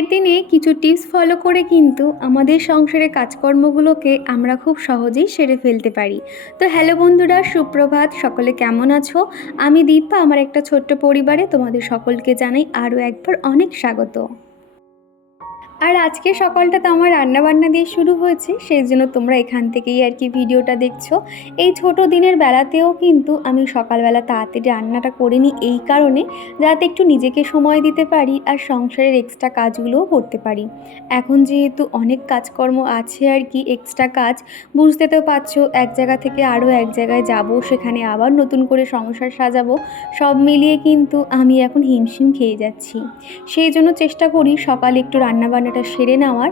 শীতের দিনে কিছু টিপস ফলো করে কিন্তু আমাদের সংসারের কাজকর্মগুলোকে আমরা খুব সহজেই সেরে ফেলতে পারি। তো হ্যালো বন্ধুরা, সুপ্রভাত, সকলে কেমন আছো? আমি দীপা আমার একটা ছোট্ট পরিবারে তোমাদের সকলকে জানাই আরও একবার অনেক স্বাগত। আর আজকে সকালটা তো আমার রান্নাবান্না দিয়ে শুরু হয়েছে, সেই জন্য তোমরা এখান থেকেই আর কি ভিডিওটা দেখছ। এই ছোট দিনের বেলাতেও কিন্তু আমি সকালবেলা তাড়াতাড়ি রান্নাটা করে নিই এই কারণে, যাতে একটু নিজেকে সময় দিতে পারি আর সংসারের এক্সট্রা কাজগুলোও করতে পারি। এখন যেহেতু অনেক কাজকর্ম আছে আর কি এক্সট্রা কাজ, বুঝতে তো পারছ, এক জায়গা থেকে আরও এক জায়গায় যাব, সেখানে আবার নতুন করে সংসার সাজাবো, সব মিলিয়ে কিন্তু আমি এখন হিমশিম খেয়ে যাচ্ছি। সেই জন্য চেষ্টা করি সকালে একটু রান্নাবান্নাটা সেরে নেওয়ার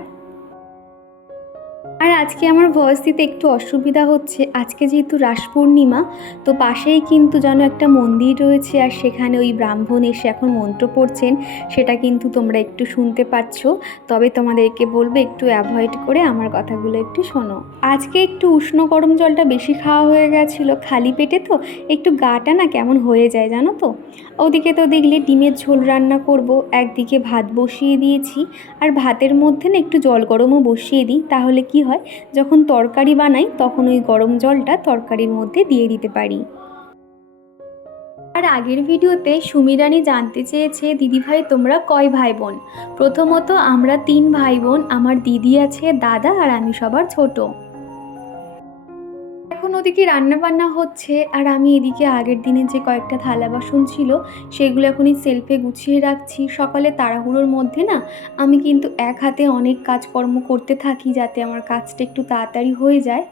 আর আজকে আমার ভয়েস দিতে একটু অসুবিধা হচ্ছে। আজকে যেহেতু রাস পূর্ণিমা, তো পাশেই কিন্তু যেন একটা মন্দির রয়েছে আর সেখানে ওই ব্রাহ্মণ এসে এখন মন্ত্র পড়ছেন, সেটা কিন্তু তোমরা একটু শুনতে পাচ্ছ। তবে তোমাদেরকে বলবে একটু অ্যাভয়েড করে আমার কথাগুলো একটু শোনো। আজকে একটু উষ্ণ গরম জলটা বেশি খাওয়া হয়ে গেছিল, খালি পেটে তো, একটু গাটা না কেমন হয়ে যায় জানো তো? ওদিকে তো দেখলে ডিমের ঝোল রান্না করব, একদিকে ভাত বসিয়ে দিয়েছি। আর ভাতের মধ্যে না একটু জল গরমও বসিয়ে দিই, তাহলে কি হয়, যখন তরকারি বানাই তখন ওই গরম জলটা তরকারির মধ্যে দিয়ে দিতে পারি। আর আগের ভিডিওতে সুমিরানি জানতে চেয়েছে, দিদিভাই, তোমরা কয় ভাই বোন প্রথমত, আমরা তিন ভাই বোন আমার দিদি আছে, দাদা, আর আমি সবার ছোট। এখন ওদিকে রান্না বান্না হচ্ছে, আর আমি এদিকে আগের দিনে যে কয়েকটা থালা বাসন ছিল, সেগুলো এখনই সেলফে গুছিয়ে রাখছি। সকালে তাড়াহুড়োর মধ্যে না, আমি কিন্তু এক হাতে অনেক কাজকর্ম করতে থাকি যাতে আমার কাজটা একটু তাড়াতাড়ি হয়ে যায়।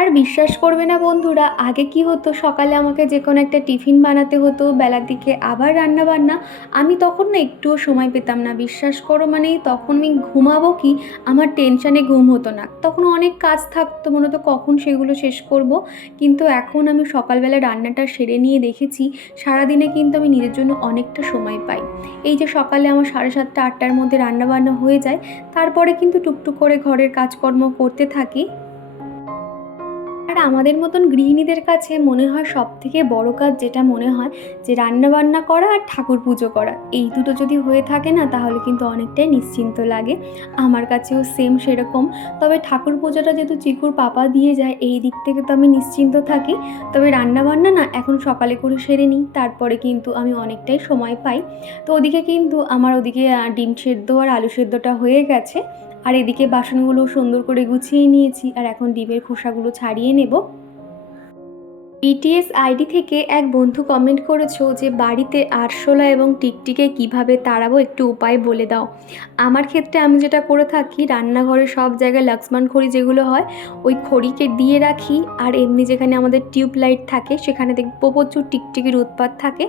আর বিশ্বাস করবে না বন্ধুরা, আগে কি হতো? সকালে আমাকে যে কোনো একটা টিফিন বানাতে হতো, বেলার দিকে আবার রান্না বান্না। আমি তখন না একটুও সময় পেতাম না, বিশ্বাস করো মানে তখন আমি ঘুমাবো কি? আমার টেনশানে ঘুম হতো না। তখন অনেক কাজ থাকতো, মনে হতো কখন সেগুলো শেষ করব। কিন্তু এখন আমি সকালবেলা রান্নাটা সেরে নিয়ে দেখেছি, সারাদিনে কিন্তু আমি নিজের জন্য অনেকটা সময় পাই। এই যে সকালে আমার সাড়ে সাতটা, আটটার মধ্যে রান্নাবান্না হয়ে যায়, তারপরে কিন্তু টুকটুক করে ঘরের কাজকর্ম করতে থাকি। আর আমাদের মতন গৃহিণীদের কাছে মনে হয় সব থেকে বড় কাজ যেটা মনে হয় যে রান্না বান্না করা আর ঠাকুর পুজো করা। এই দুটো যদি হয়ে থাকে না, তাহলে কিন্তু অনেকটাই নিশ্চিন্ত লাগে। আমার কাছেও সেম সেরকম। তবে ঠাকুর পুজোটা যেহেতু চিকুর পাপা দিয়ে যায়, এই দিক থেকে তো আমি নিশ্চিন্ত থাকি। তবে রান্না বান্না না, এখন সকালে করে সেরে নিই। তারপরে কিন্তু আমি অনেকটাই সময় পাই। তো ওদিকে কিন্তু আমার ওদিকে ডিম সেদ্ধ আর আলু সেদ্ধটা হয়ে গেছে। আর এদিকে বাসনগুলো সুন্দর করে গুছিয়ে নিয়েছি আর এখন ডিমের খোসাগুলো ছাড়িয়ে নেব। বিটিএস আইডি থেকে এক বন্ধু কমেন্ট করেছ যে বাড়িতে আরশোলা এবং টিকটিকে কীভাবে তাড়াবো একটু উপায় বলে দাও। আমার ক্ষেত্রে আমি যেটা করে থাকি, রান্নাঘরে সব জায়গায় লাক্সমান খড়ি যেগুলো হয়, ওই খড়িকে দিয়ে রাখি। আর এমনি যেখানে আমাদের টিউব লাইট থাকে, সেখানে দেখব প্রচুর টিকটিকির উৎপাত থাকে।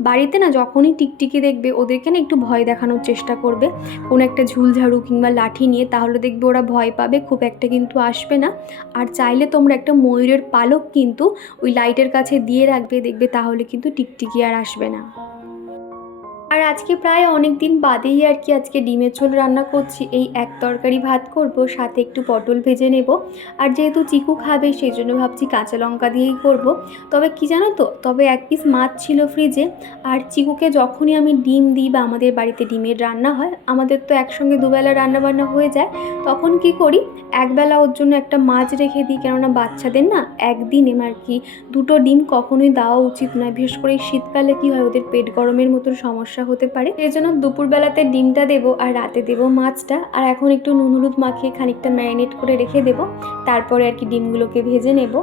বাড়িতে না যখনই টিকটিকি দেখবে, ওদেরকে না একটু ভয় দেখানোর চেষ্টা করবে। কোনো একটা ঝুলঝাড়ু কিংবা লাঠি নিয়ে, তাহলে দেখবে ওরা ভয় পাবে, খুব একটা কিন্তু আসবে না। আর চাইলে তোমরা একটা ময়ূরের পালক কিন্তু ওই লাইটের কাছে দিয়ে রাখবে দেখবে তাহলে কিন্তু টিকটিকি আর আসবে না। আর আজকে প্রায় অনেক দিন বাদেই আর কি আজকে ডিমের ঝোল রান্না করছি। এই এক তরকারি ভাত করব, সাথে একটু পটল ভেজে নেব। আর যেহেতু চিকু খাবে, সেই জন্য ভাবছি কাঁচা লঙ্কা দিয়েই করব। তবে কি জানো তো, তবে এক পিস মাছ ছিল ফ্রিজে আর চিকুকে যখনই আমি ডিম দিই বা আমাদের বাড়িতে ডিমের রান্না হয়, আমাদের তো একসঙ্গে দুবেলা রান্না বান্না হয়ে যায়, তখন কি করি, একবেলা ওর জন্য একটা মাছ রেখে দিই। কেননা বাচ্চাদের না একদিনে আর কি দুটো ডিম কখনোই দেওয়া উচিত নয়। বিশেষ করে শীতকালে কি হয়, ওদের পেট গরমের মতন সমস্যা হতে পারে। সেই জন্য দুপুরবেলাতে ডিমটা দেবো আর রাতে দেবো মাছটা। আর এখন একটু নুন হলুদ মাখিয়ে খানিকটা ম্যারিনেট করে রেখে দেবো। তারপরে আর কি ডিমগুলোকে ভেজে নেব।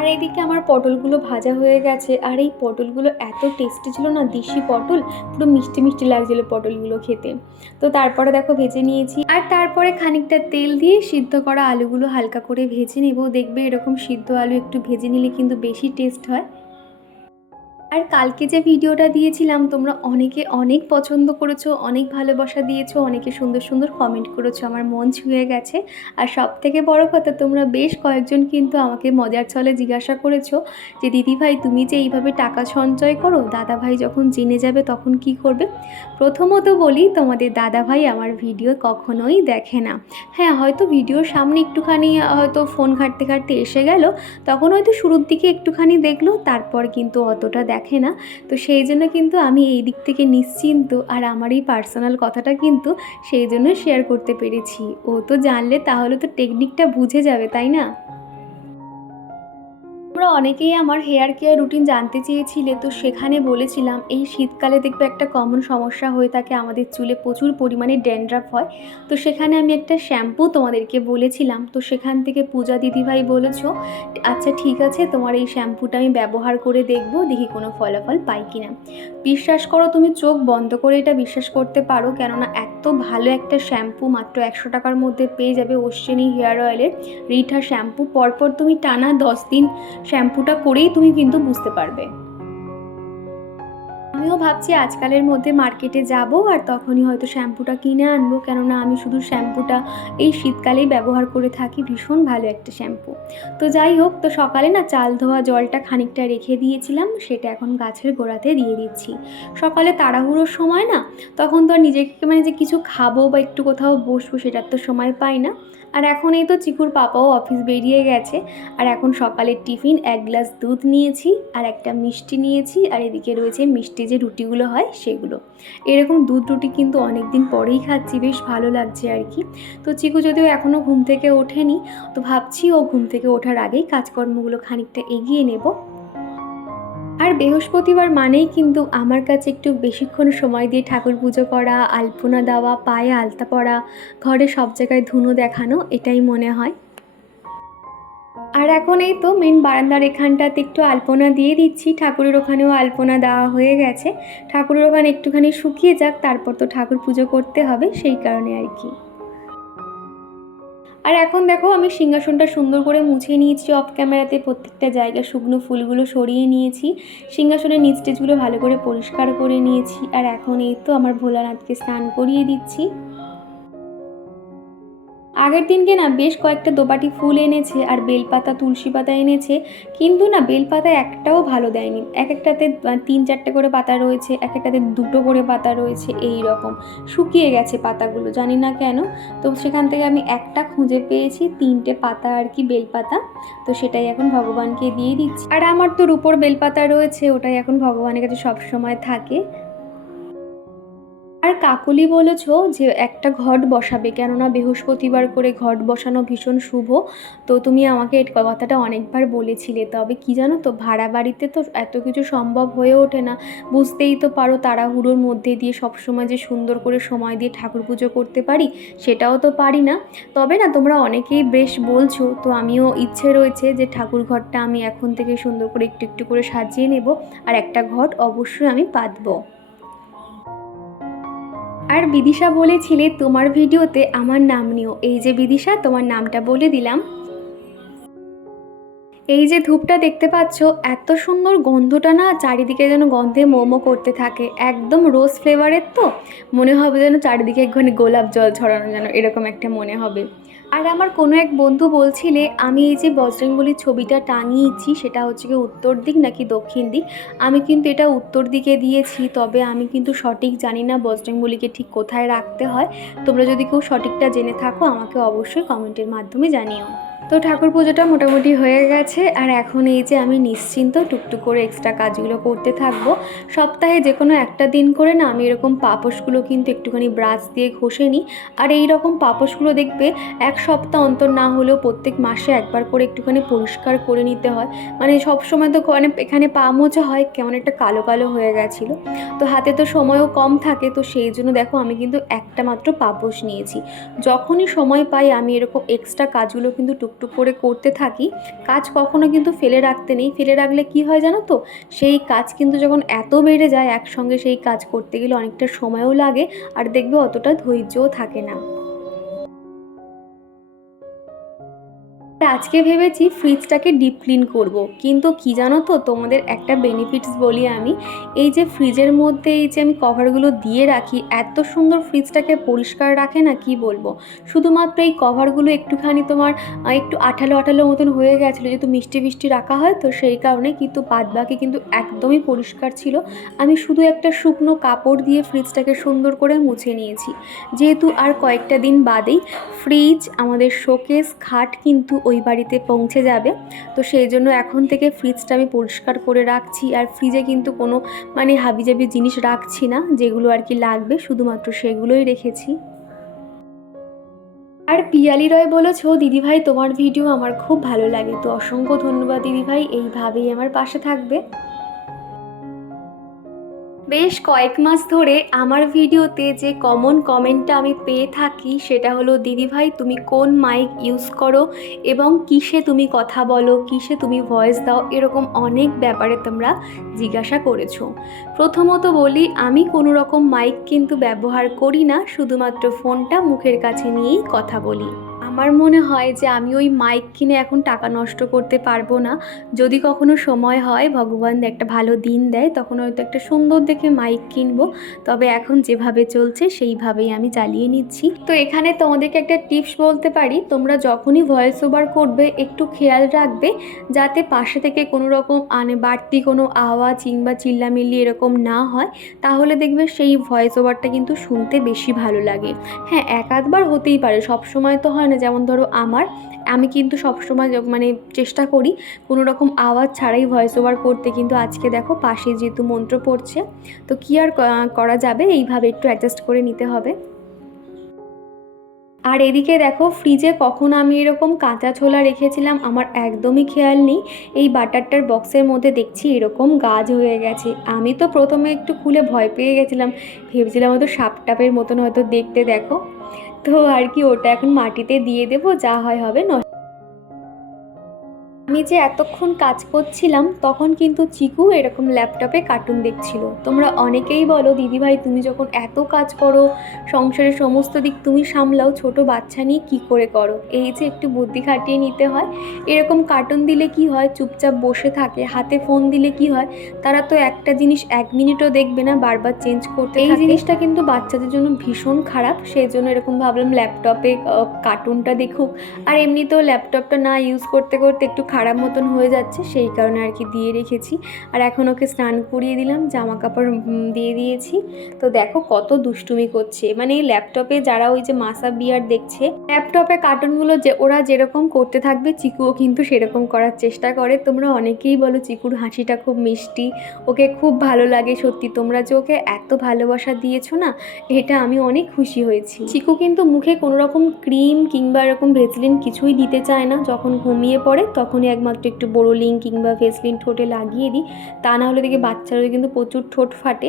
আর এইদিকে আমার পটলগুলো ভাজা হয়ে গেছে। আর এই পটলগুলো এত টেস্টি ছিল না, দেশি পটল। পুরো মিষ্টি মিষ্টি লাগছিল পটলগুলো খেতে। তো তারপরে দেখো ভেজে নিয়েছি। আর তারপরে খানিকটা তেল দিয়ে সিদ্ধ করা আলুগুলো হালকা করে ভেজে নেব। দেখবে এরকম সিদ্ধ আলু একটু ভেজে নিলে কিন্তু বেশি টেস্ট হয়। আর কালকে যে ভিডিওটা দিয়েছিলাম, তোমরা অনেকে অনেক পছন্দ করেছ, অনেক ভালোবাসা দিয়েছ, অনেকে সুন্দর সুন্দর কমেন্ট করেছ, আমার মন ছুঁয়ে গেছে। আর সব থেকে বড় কথা, তোমরা বেশ কয়েকজন কিন্তু আমাকে মজার ছলে জিজ্ঞাসা করেছ যে, দিদিভাই, তুমি যে এইভাবে টাকা সঞ্চয় করো দাদা ভাই যখন জেনে যাবে তখন কি করবে? প্রথমত বলি, তোমাদের দাদা ভাই আমার ভিডিও কখনোই দেখে না। হ্যাঁ হয়তো ভিডিওর সামনে একটুখানি হয়তো ফোন ঘাঁটতে ঘাঁটতে এসে গেল, তখন হয়তো শুরুর দিকে একটুখানি দেখল, তারপর কিন্তু অতটা দেখা দেখে না। তো সেই জন্য কিন্তু আমি এই দিক থেকে নিশ্চিন্ত আর আমার এই পার্সোনাল কথাটা কিন্তু সেই জন্য শেয়ার করতে পেরেছি। ও তো জানলে তাহলে তো টেকনিকটা বুঝে যাবে, তাই না? তোমরা অনেকেই আমার হেয়ার কেয়ার রুটিন জানতে চেয়েছিলে, তো সেখানে বলেছিলাম, এই শীতকালে দেখবে একটা কমন সমস্যা হয়ে থাকে, আমাদের চুলে প্রচুর পরিমাণে ড্যান্ড্রাফ হয়। তো সেখানে আমি একটা শ্যাম্পু তোমাদেরকে বলেছিলাম, তো সেখান থেকে পূজা দিদিভাই বলেছ আচ্ছা ঠিক আছে, তোমার এই শ্যাম্পুটা আমি ব্যবহার করে দেখব, দেখি কোনো ফলাফল পাই কি না বিশ্বাস করো, তুমি চোখ বন্ধ করে এটা বিশ্বাস করতে পারো, কেননা এত ভালো একটা শ্যাম্পু মাত্র একশো টাকার মধ্যে পেয়ে যাবে অশ্বিনী হেয়ার অয়েলের রিঠা শ্যাম্পু পরপর তুমি টানা দশ দিন শ্যাম্পুটা করেই তুমি কিন্তু বুঝতে পারবে। আমিও ভাবছি আজকালের মধ্যে মার্কেটে যাব আর তখনই হয়তো শ্যাম্পুটা কিনে আনব। কেননা আমি শুধু শ্যাম্পুটা এই শীতকালেই ব্যবহার করে থাকি, ভীষণ ভালো একটা শ্যাম্পু। তো যাই হোক, তো সকালে না চাল ধোয়া জলটা খানিকটা রেখে দিয়েছিলাম, সেটা এখন গাছের গোড়াতে দিয়ে দিচ্ছি। সকালে তাড়াহুড়োর সময় না, তখন তো আর নিজেকে মানে যে কিছু খাব বা একটু কোথাও বসবো, সেটার তো সময় পাই না। আর এখন এই তো চিকুর পাপাও অফিস বেরিয়ে গেছে। আর এখন সকালের টিফিন, এক গ্লাস দুধ নিয়েছি আর একটা মিষ্টি নিয়েছি। আর এদিকে রয়েছে মিষ্টি যে রুটিগুলো হয় সেগুলো। এরকম দুধ রুটি কিন্তু অনেক দিন পরেই খাচ্ছি, বেশ ভালো লাগছে আর কি। তো চিকু যদিও এখনও ঘুম থেকে ওঠেনি, তো ভাবছি ও ঘুম থেকে ওঠার আগেই কাজকর্মগুলো খানিকটা এগিয়ে নেব। আর বৃহস্পতিবার মানেই কিন্তু আমার কাছে একটু বেশিক্ষণ সময় দিয়ে ঠাকুর পুজো করা, আলপনা দেওয়া, পায়ে আলতা পরা, ঘরে সব জায়গায় ধুনো দেখানো, এটাই মনে হয়। আর এখন এই তো মেন বারান্দার এখানটাতে একটু আলপনা দিয়ে দিচ্ছি। ঠাকুরের ওখানেও আলপনা দেওয়া হয়ে গেছে। ঠাকুরের ওখানে একটুখানি শুকিয়ে যাক, তারপর তো ঠাকুর পুজো করতে হবে, সেই কারণে আর কি। আর এখন দেখো আমি সিংহাসনটা সুন্দর করে মুছে নিয়েছি অফ ক্যামেরাতে প্রত্যেকটা জায়গায় শুকনো ফুলগুলো সরিয়ে নিয়েছি। সিংহাসনের নিচ স্টেজগুলো ভালো করে পরিষ্কার করে নিয়েছি। আর এখন এই তো আমার ভোলানাথকে স্নান করিয়ে দিচ্ছি। আগের দিনকে না বেশ কয়েকটা দোপাটি ফুল এনেছে আর বেলপাতা, তুলসী পাতা এনেছে, কিন্তু না বেলপাতা একটাও ভালো দেয়নি। এক একটাতে তিন চারটে করে পাতা রয়েছে, এক একটাতে দুটো করে পাতা রয়েছে, এই রকম। শুকিয়ে গেছে পাতাগুলো, জানি না কেন। তো সেখান থেকে আমি একটা খুঁজে পেয়েছি, তিনটে পাতা আর কি বেলপাতা। তো সেটাই এখন ভগবানকে দিয়ে দিচ্ছি। আর আমার তো রূপোর বেলপাতা রয়েছে, ওটাই এখন ভগবানের কাছে সবসময় থাকে। আর কাকলি বলেছ যে একটা ঘট বসাবে, কেননা বৃহস্পতিবার করে ঘট বসানো ভীষণ শুভ। তো তুমি আমাকে এই কথাটা অনেকবার বলেছিলে। তবে কি জানো তো, ভাড়া বাড়িতে তো এত কিছু সম্ভব হয়ে ওঠে না। বুঝতেই তো পারো তাড়াহুড়োর মধ্যে দিয়ে সবসময় যে সুন্দর করে সময় দিয়ে ঠাকুর পুজো করতে পারি, সেটাও তো পারি না। তবে না, তোমরা অনেকেই বেশ বলছো, তো আমিও ইচ্ছে রয়েছে যে ঠাকুর ঘরটা আমি এখন থেকে সুন্দর করে একটু একটু করে সাজিয়ে নেব। আর একটা ঘট অবশ্যই আমি পাতবো। আর বিদিশা বলেছিলে তোমার ভিডিওতে আমার নাম নিও। এই যে বিদিশা, তোমার নামটা বলে দিলাম। এই যে ধূপটা দেখতে পাচ্ছ, এত সুন্দর গন্ধটা না চারিদিকে যেন গন্ধে মোমো করতে থাকে। একদম রোজ ফ্লেভারের তো। মনে হবে যেন চারিদিকে একখানি গোলাপ জল ছড়ানো যেন এরকম একটা মনে হবে। আর আমার কোনো এক বন্ধু বলছিলে, আমি এই যে বজরংবলির ছবিটা টাঙিয়েছি, সেটা হচ্ছে কি উত্তর দিক নাকি দক্ষিণ দিক? আমি কিন্তু এটা উত্তর দিকে দিয়েছি, তবে আমি কিন্তু সঠিক জানি না বজরংবলিকে ঠিক কোথায় রাখতে হয়। তোমরা যদি কেউ সঠিকটা জেনে থাকো, আমাকে অবশ্যই কমেন্টের মাধ্যমে জানিও। তো ঠাকুর পুজোটা মোটামুটি হয়ে গেছে, আর এখন এই যে আমি নিশ্চিন্ত টুকটুক করে এক্সট্রা কাজগুলো করতে থাকব। সপ্তাহে যে কোনো একটা দিন করে না আমি এরকম পাপোশগুলো কিন্তু একটুখানি ব্রাশ দিয়ে ঘষে নিই। আর এই রকম পাপোশগুলো দেখবে এক সপ্তাহ অন্তর না হলেও প্রত্যেক মাসে একবার করে একটুখানি পরিষ্কার করে নিতে হয়। মানে সব সময় তো মানে এখানে পা মোছা হয়, কেমন একটা কালো কালো হয়ে গেছিল। তো হাতে তো সময়ও কম থাকে, তো সেই জন্য দেখো আমি কিন্তু একটা মাত্র পাপোশ নিয়েছি। যখনই সময় পাই আমি এরকম এক্সট্রা কাজগুলো কিন্তু টুকটুক করে করতে থাকি, কাজ কখনো কিন্তু ফেলে রাখতে নেই। ফেলে রাখলে কি হয় জানো তো? সেই কাজ কিন্তু যখন এত বেড়ে যায়, একসঙ্গে সেই কাজ করতে গেলে অনেকটা সময়ও লাগে আর দেখবে অতটা ধৈর্যও থাকে না। আজকে ভেবেছি ফ্রিজটাকে ডিপ ক্লিন করব। কিন্তু কি জানো তো, তোমাদের একটা বেনিফিটস বলি আমি। এই যে ফ্রিজের মধ্যে এই যে আমি কভারগুলো দিয়ে রাখি, এত সুন্দর ফ্রিজটাকে পরিষ্কার রাখে না, কি বলব? শুধুমাত্র এই কভারগুলো একটুখানি তোমার একটু আঠালো আঠালো মতন হয়ে গেছিল, যেহেতু মিষ্টি মিষ্টি রাখা হয়, তো সেই কারণে কিন্তু বাদবাকি কিন্তু একদমই পরিষ্কার ছিল। আমি শুধু একটা শুকনো কাপড় দিয়ে ফ্রিজটাকে সুন্দর করে মুছে নিয়েছি। যেহেতু আর কয়েকটা দিন বাদেই ফ্রিজ আমাদের শোকেস খাট কিন্তু ওই বাড়িতে পৌঁছে যাবে। তো সেই জন্য এখন থেকে ফ্রিজটা আমি পরিষ্কার করে রাখছি। আর ফ্রিজে কিন্তু কোনো মানে হাবিজাবি জিনিস রাখছি না, যেগুলো আর কি লাগবে, শুধুমাত্র সেগুলোই রেখেছি। আর পিয়ালি রয় বলেছ, দিদিভাই, তোমার ভিডিও আমার খুব ভালো লাগে। তো অসংখ্য ধন্যবাদ দিদিভাই, এইভাবেই আমার পাশে থাকবে। বেশ কয়েক মাস ধরে আমার ভিডিওতে যে কমন কমেন্টটা আমি পেয়ে থাকি সেটা হলো দিদিভাই তুমি কোন মাইক ইউজ করো এবং কিসে তুমি কথা বলো, কিসে তুমি ভয়েস দাও? এরকম অনেক ব্যাপারে তোমরা জিজ্ঞাসা করেছ। প্রথমত বলি, আমি কোনো রকম মাইক কিন্তু ব্যবহার করি না, শুধুমাত্র ফোনটা মুখের কাছে নিয়েই কথা বলি। আমার মনে হয় যে আমি ওই মাইক কিনে এখন টাকা নষ্ট করতে পারব না। যদি কখনো সময় হয়, ভগবান একটা ভালো দিন দেয়, তখন হয়তো একটা সুন্দর দেখে মাইক কিনবো। তবে এখন যেভাবে চলছে, সেইভাবেই আমি চালিয়ে নিচ্ছি। তো এখানে তোমাদেরকে একটা টিপস বলতে পারি, তোমরা যখনই ভয়েস ওভার করবে, একটু খেয়াল রাখবে, যাতে পাশে থেকে কোনো রকম আনে বাড়তি কোনো আওয়াজ কিংবা চিল্লামিল্লি এরকম না হয়, তাহলে দেখবে সেই ভয়েস ওভারটা কিন্তু শুনতে বেশি ভালো লাগে। হ্যাঁ এক আধবার হতেই পারে সব সময় তো হয় না যেমন ধরো আমার, আমি কিন্তু সবসময় মানে চেষ্টা করি কোনো রকম আওয়াজ ছাড়াই ভয়েস ওভার করতে। কিন্তু আজকে দেখো পাশে যেহেতু মন্ত্র পড়ছে, তো কী আর করা যাবে? এইভাবে একটু অ্যাডজাস্ট করে নিতে হবে। আর এদিকে দেখো ফ্রিজে কখন আমি এরকম কাঁচা ছোলা রেখেছিলাম, আমার একদমই খেয়াল নেই। এই বাটারটার বক্সের মধ্যে দেখছি এরকম গাছ হয়ে গেছে। আমি তো প্রথমে একটু খুলে ভয় পেয়ে গেছিলাম, ভেবেছিলাম হয়তো সাপ টাপের মতন হয়তো দেখতে দেখো। তো আর কি, ওটা এখন মাটিতে দিয়ে দেবো, যা হয় হবে নষ্ট যে এতক্ষণ কাজ করছিলাম তখন কিন্তু চিকু এরকম ল্যাপটপে কার্টুন দেখছিল। তোমরা অনেকেই বলো দিদিভাই তুমি যখন এত কাজ করো সংসারের সমস্ত দিক তুমি সামলাও ছোট বাচ্চা নিয়ে কি করে করো? এই যে একটু বুদ্ধি খাটিয়ে নিতে হয়। এরকম কার্টুন দিলে কি হয়? চুপচাপ বসে থাকে হাতে ফোন দিলে কি হয়? তারা তো একটা জিনিস এক মিনিটও দেখবে না বারবার চেঞ্জ করতে এই জিনিসটা কিন্তু বাচ্চাদের জন্য ভীষণ খারাপ সেই জন্য এরকম ভাবলাম ল্যাপটপে কার্টুনটা দেখুক। আর এমনিতেও ল্যাপটপটা না ইউজ করতে করতে একটু খারাপ মতন হয়ে যাচ্ছে, সেই কারণে আর কি দিয়ে রেখেছি। আর এখন ওকে স্নান করিয়ে দিলাম জামা কাপড় দিয়ে দিয়েছি। তো দেখো কত দুষ্টুমি করছে। মানে এই ল্যাপটপে যারা ওই যে মাসা বিয়ার দেখছে, ল্যাপটপে কার্টুনগুলো যে, ওরা যেরকম করতে থাকবে, চিকুও কিন্তু সেরকম করার চেষ্টা করে। তোমরা অনেকেই বলো চিকুর হাসিটা খুব মিষ্টি, ওকে খুব ভালো লাগে সত্যি। তোমরা যে ওকে এত ভালোবাসা দিয়েছ না, এটা আমি অনেক খুশি হয়েছি। চিকু কিন্তু মুখে কোনো রকম ক্রিম কিংবা এরকম ভেসলিন কিছুই দিতে চায় না। যখন ঘুমিয়ে পড়ে, তখনই একমাত্র একটু বোরোলিং কিংবা ভেসলিন ঠোঁটে লাগিয়ে দিই। তা না হলে দেখে বাচ্চারা কিন্তু প্রচুর ঠোঁট ফাটে।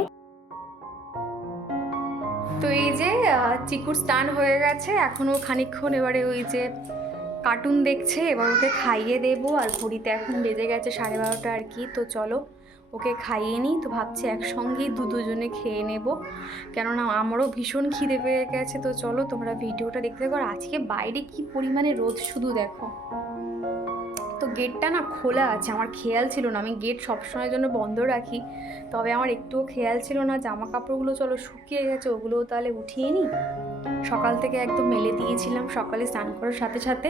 তো এই যে চিকুর স্নান হয়ে গেছে। এখনও খানিকক্ষণ এবারে ওই যে কার্টুন দেখছে এবার ওকে খাইয়ে দেবো আর ঘড়িতে এখন বেজে গেছে সাড়ে বারোটা আর কি। তো চলো, ওকে খাইয়ে নিই। তো ভাবছি একসঙ্গেই দু দুজনে খেয়ে নেব। কেননা আমারও ভীষণ খিদে পেয়ে গেছে। তো চলো, তোমরা ভিডিওটা দেখতে থাকো। আজকে বাইরে কি পরিমাণে রোদ শুধু দেখো। তো গেটটা না খোলা আছে, আমার খেয়াল ছিল না। আমি গেট সবসময়ের জন্য বন্ধ রাখি। তবে আমার একটুও খেয়াল ছিল না জামা কাপড়গুলো চলো শুকিয়ে গেছে, ওগুলোও তাহলে উঠিয়ে নিই সকাল থেকে একদম মেলে দিয়েছিলাম, সকালে স্নান করার সাথে সাথে।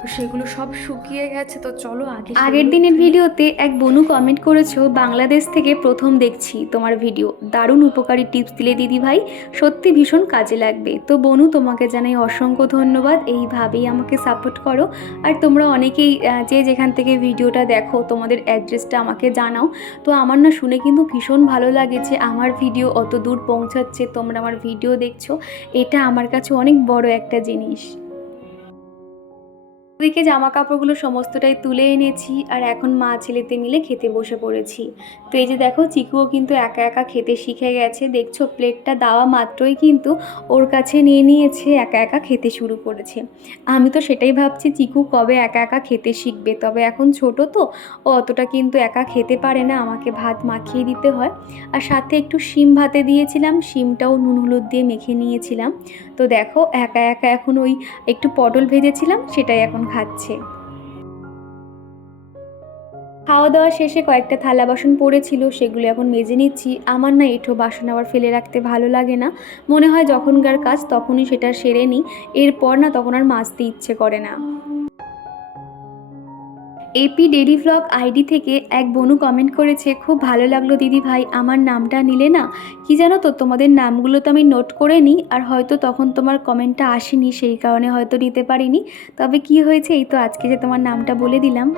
তো সেগুলো সব শুকিয়ে গেছে তো চলো আগে আগের দিনের ভিডিওতে এক বনু কমেন্ট করেছ বাংলাদেশ থেকে প্রথম দেখছি তোমার ভিডিও দারুণ উপকারী টিপস দিলে দিদি ভাই সত্যি ভীষণ কাজে লাগবে। তো বনু তোমাকে জানাই অসংখ্য ধন্যবাদ এইভাবেই আমাকে সাপোর্ট করো। আর তোমরা অনেকেই যে যেখান থেকে ভিডিওটা দেখো তোমাদের অ্যাড্রেসটা আমাকে জানাও। তো আমার না শুনে কিন্তু ভীষণ ভালো লাগে যে আমার ভিডিও অত দূর পৌঁছাচ্ছে তোমরা আমার ভিডিও দেখছ। এটা আমার কাছে অনেক বড় একটা জিনিস। ওদিকে জামা কাপড়গুলো সমস্তটাই তুলে এনেছি আর এখন মা ছেলেতে মিলে খেতে বসে পড়েছি। তো এই যে দেখো, চিকুও কিন্তু একা একা খেতে শিখে গেছে। দেখছ, প্লেটটা দেওয়া মাত্রই কিন্তু ওর কাছে নিয়ে নিয়েছে, একা একা খেতে শুরু করেছে। আমি তো সেটাই ভাবছি, চিকু কবে একা একা খেতে শিখবে? তবে এখন ছোট তো, ও অতটা কিন্তু একা খেতে পারে না। আমাকে ভাত মাখিয়ে দিতে হয়। আর সাথে একটু শিম ভাতে দিয়েছিলাম। শিমটাও নুন হলুদ দিয়ে মেখে নিয়েছিলাম। তো দেখো, একা একা এখন ওই একটু পটল ভেজেছিলাম, সেটাই এখন খাচ্ছে। খাওয়া দাওয়া শেষে কয়েকটা থালা বাসন পড়েছিল, সেগুলো এখন মেজে নিচ্ছি। আমার না এঁঠো বাসন আবার ফেলে রাখতে ভালো লাগে না। মনে হয় যখনকার কাজ তখনই সেটা সেরে নিই। এরপর না তখন আর মাজতে ইচ্ছে করে না। এপি ডেলি ভ্লগ আইডি থেকে এক বনু কমেন্ট করেছে, খুব ভালো লাগল দিদি ভাই, আমার নামটা নিলে না? কি জানো তো, তোমাদের নামগুলো তো আমি নোট করে নিই, আর হয়তো তখন তোমার কমেন্টটা আসেনি, সেই কারণে হয়তো নিতে পারিনি। তবে কি হয়েছে, এই তো আজকে যে তোমার নামটা বলে দিলাম।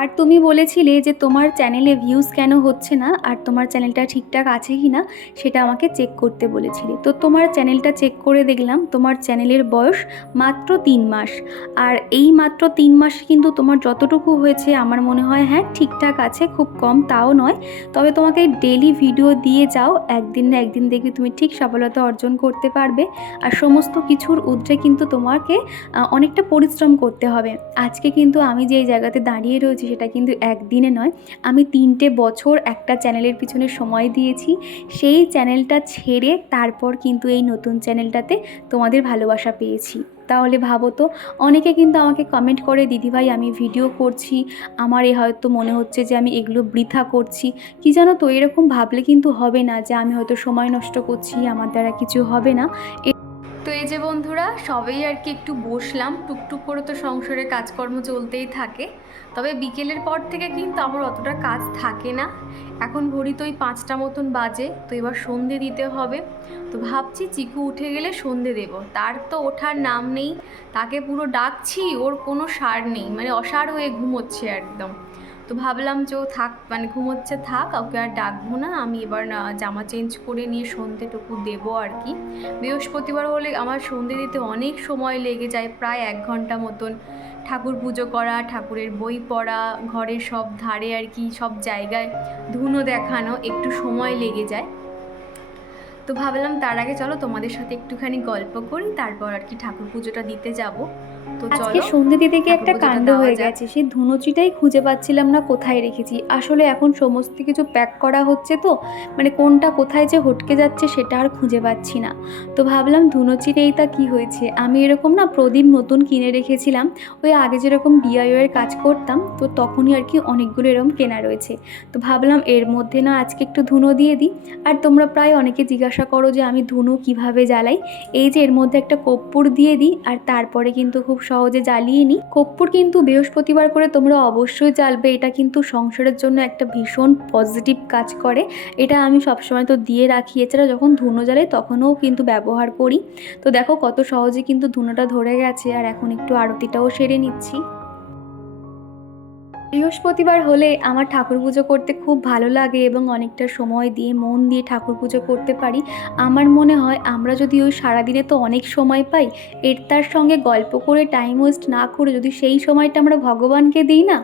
আর তুমি বলেছিলে যে তোমার চ্যানেলে ভিউজ কেন হচ্ছে না? আর তোমার চ্যানেলটা ঠিকঠাক আছে কি না সেটা আমাকে চেক করতে বলেছিলে। তো তোমার চ্যানেলটা চেক করে দেখলাম, তোমার চ্যানেলের বয়স মাত্র তিন মাস। আর এই মাত্র তিন মাসে কিন্তু তোমার যতটুকু হয়েছে আমার মনে হয় হ্যাঁ ঠিকঠাক আছে, খুব কম তাও নয়। তবে তোমাকে ডেলি ভিডিও দিয়ে যাও, একদিন না একদিন দেখবে তুমি ঠিক সফলতা অর্জন করতে পারবে। আর সমস্ত কিছুর ঊর্ধ্বে কিন্তু তোমাকে অনেকটা পরিশ্রম করতে হবে। আজকে কিন্তু আমি যে জায়গাতে দাঁড়িয়ে রয়েছি সেটা কিন্তু একদিনে নয়। আমি তিনটে বছর একটা চ্যানেলের পিছনে সময় দিয়েছি। সেই চ্যানেলটা ছেড়ে তারপর কিন্তু এই নতুন চ্যানেলটাতে তোমাদের ভালোবাসা পেয়েছি। তাহলে ভাবো তো, অনেকে কিন্তু আমাকে কমেন্ট করে, দিদিভাই, আমি ভিডিও করছি। আমার এ হয়তো মনে হচ্ছে যে আমি এগুলো বৃথা করছি। কি জানো তো, এরকম ভাবলে কিন্তু হবে না যে আমি হয়তো সময় নষ্ট করছি, আমার দ্বারা কিছু হবে না। তো এই যে বন্ধুরা, সবেই আর কি একটু বসলাম। টুকটুক করে তো সংসারে কাজকর্ম চলতেই থাকে। তবে বিকেলের পর থেকে কিন্তু আমার অতটা কাজ থাকে না। এখন ঘড়ি তো ওই পাঁচটা মতন বাজে, তো এবার সন্ধে দিতে হবে। তো ভাবছি চিকু উঠে গেলে সন্ধে দেব। তার তো ওঠার নাম নেই। তাকে পুরো ডাকছি, ওর কোনো সার নেই। মানে অসার হয়ে ঘুমোচ্ছে একদম। তো ভাবলাম যে ও থাক মানে ঘুমোচ্ছে থাক, ওকে আর ডাকবো না। আমি এবার জামা চেঞ্জ করে নিয়ে সন্ধেটুকু দেবো আর কি। বৃহস্পতিবার হলে আমার সন্ধে দিতে অনেক সময় লেগে যায়, প্রায় এক ঘণ্টা মতন। ঠাকুর পুজো করা, ঠাকুরের বই পড়া, ঘরের সব ধারে আর কি, সব জায়গায় ধুনো দেখানো, একটু সময় লেগে যায়। তো ভাবলাম তার আগে চলো তোমাদের সাথে একটুখানি গল্প করি, তারপর আর কি ঠাকুর পুজোটা দিতে যাব। আজকে চলো সন্ধে দিতে গিয়ে একটা কাণ্ড হয়ে গেছে সেই ধুনুচিটাই খুঁজে পাচ্ছিলাম না কোথায় রেখেছি? আসলে এখন সমস্ত কিছু প্যাক করা হচ্ছে তো মানে কোনটা কোথায় যে হটকে যাচ্ছে সেটা আর খুঁজে পাচ্ছি না। তো ভাবলাম ধুনুচির তা কী হয়েছে? আমি এরকম না প্রদীপ নতুন কিনে রেখেছিলাম ওই আগে যেরকম ডিআইওয়ের কাজ করতাম তো তখনই আর কি অনেকগুলো এরকম কেনা রয়েছে। তো ভাবলাম এর মধ্যে না আজকে একটু ধুনো দিয়ে দিই আর তোমরা প্রায় অনেকে জিজ্ঞাসা করো যে আমি ধুনো কীভাবে জ্বালাই? এই যে এর মধ্যে একটা কর্পূর দিয়ে দিই আর তারপরে কিন্তু খুব সহজে জ্বালিয়ে নিই কর্পূর কিন্তু বৃহস্পতিবার করে তোমরা অবশ্যই জ্বালবে। এটা কিন্তু সংসারের জন্য একটা ভীষণ পজিটিভ কাজ করে। এটা আমি সবসময় তো দিয়ে রাখি। এছাড়া যখন ধুনো জ্বালাই তখনও কিন্তু ব্যবহার করি। তো দেখো কত সহজে কিন্তু ধুনোটা ধরে গেছে। আর এখন একটু আরতিটাও সেরে নিচ্ছি। বৃহস্পতিবার হলে আমার ঠাকুর পুজো করতে খুব ভালো লাগে এবং অনেকটা সময় দিয়ে, মন দিয়ে ঠাকুর পুজো করতে পারি। আমার মনে হয় আমরা যদি ওই সারাদিনে তো অনেক সময় পাই, এর তার সঙ্গে গল্প করে টাইম ওয়েস্ট না করে যদি সেই সময়টা আমরা ভগবানকে দিই না,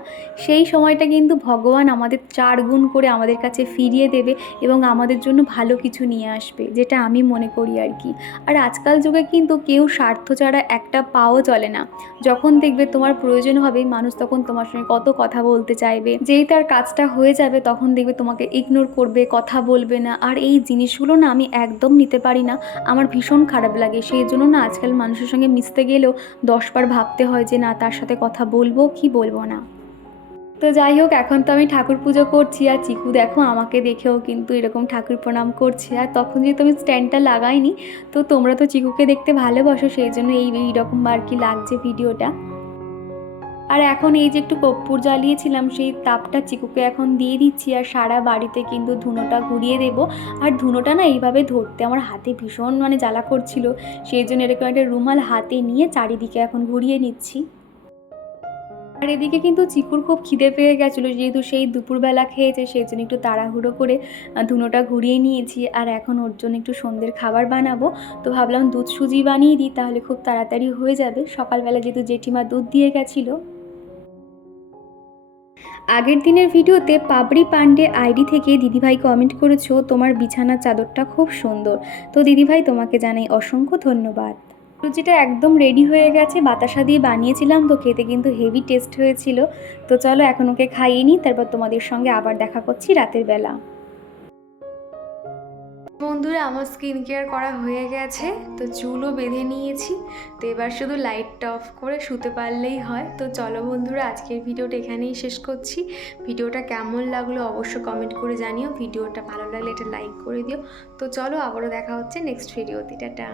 সেই সময়টা কিন্তু ভগবান আমাদের চার গুণ করে আমাদের কাছে ফিরিয়ে দেবে এবং আমাদের জন্য ভালো কিছু নিয়ে আসবে, যেটা আমি মনে করি আর কি। আর আজকাল যুগে কিন্তু কেউ স্বার্থ ছাড়া একটা পাও চলে না। যখন দেখবে তোমার প্রয়োজন হবে, মানুষ তখন তোমার সঙ্গে কত কথা বলতে চাইবে। যেই তার কাজটা হয়ে যাবে তখন দেখবে তোমাকে ইগনোর করবে, কথা বলবে না। আর এই জিনিসগুলো না আমি একদম নিতে পারি না। আমার ভীষণ খারাপ লাগে। সেই জন্য না আজকাল মানুষের সঙ্গে মিশতে গেলেও দশবার ভাবতে হয় যে, না, তার সাথে কথা বলব কি বলব না? তো যাই হোক, এখন তো আমি ঠাকুর পুজো করছি। আর চিকু দেখো আমাকে দেখেও কিন্তু এরকম ঠাকুর প্রণাম করছে। আর তখন যেহেতু আমি স্ট্যান্ডটা লাগাইনি, তো তোমরা তো চিকুকে দেখতে ভালোবাসো, সেই জন্য এই এইরকম আর কি লাগছে ভিডিওটা আর এখন এই যে একটু কর্পূর জ্বালিয়েছিলাম, সেই তাপটা চিকুকে এখন দিয়ে দিচ্ছি আর সারা বাড়িতে কিন্তু ধুনোটা ঘুরিয়ে দেব। আর ধুনোটা না এইভাবে ধরতে আমার হাতে ভীষণ মানে জ্বালা করছিল, সেই জন্য এরকম একটা রুমাল হাতে নিয়ে চারিদিকে এখন ঘুরিয়ে নিচ্ছি। আর এদিকে কিন্তু চিকুর খুব খিদে পেয়ে গেছিল, যেহেতু সেই দুপুরবেলা খেয়েছে, সেই জন্য একটু তাড়াহুড়ো করে ধুনোটা ঘুরিয়ে নিয়েছি। আর এখন ওর জন্য একটু সন্ধ্যের খাবার বানাবো, তো ভাবলাম দুধ সুজি বানিয়ে দিই, তাহলে খুব তাড়াতাড়ি হয়ে যাবে। সকালবেলা যেহেতু জেঠিমা দুধ দিয়ে গেছিল। আগের দিনের ভিডিওতে পাবড়ি পান্ডে আইডি থেকে দিদিভাই কমেন্ট করেছ, তোমার বিছানার চাদরটা খুব সুন্দর। তো দিদিভাই, তোমাকে জানাই অসংখ্য ধন্যবাদ। লুচিটা একদম রেডি হয়ে গেছে, বাতাসা দিয়ে বানিয়েছিলাম তো খেতে কিন্তু হেভি টেস্ট হয়েছিল। তো চলো এখন ওকে খাইয়ে নিই, তারপর তোমাদের সঙ্গে আবার দেখা করছি রাতের বেলা। বন্ধুরা, আমার স্কিন কেয়ার করা হয়ে গেছে। তো চুলও বেঁধে নিয়েছি। তো এবার শুধু লাইটটা অফ করে শুতে পারলেই হয়। তো চলো বন্ধুরা, আজকের ভিডিওটা এখানেই শেষ করছি। ভিডিওটা কেমন লাগল অবশ্য কমেন্ট করে জানিও। ভিডিওটা ভালো লাগলে এটা লাইক করে দিও। তো চলো আবারও দেখা হচ্ছে নেক্সট ভিডিওতে টাটা।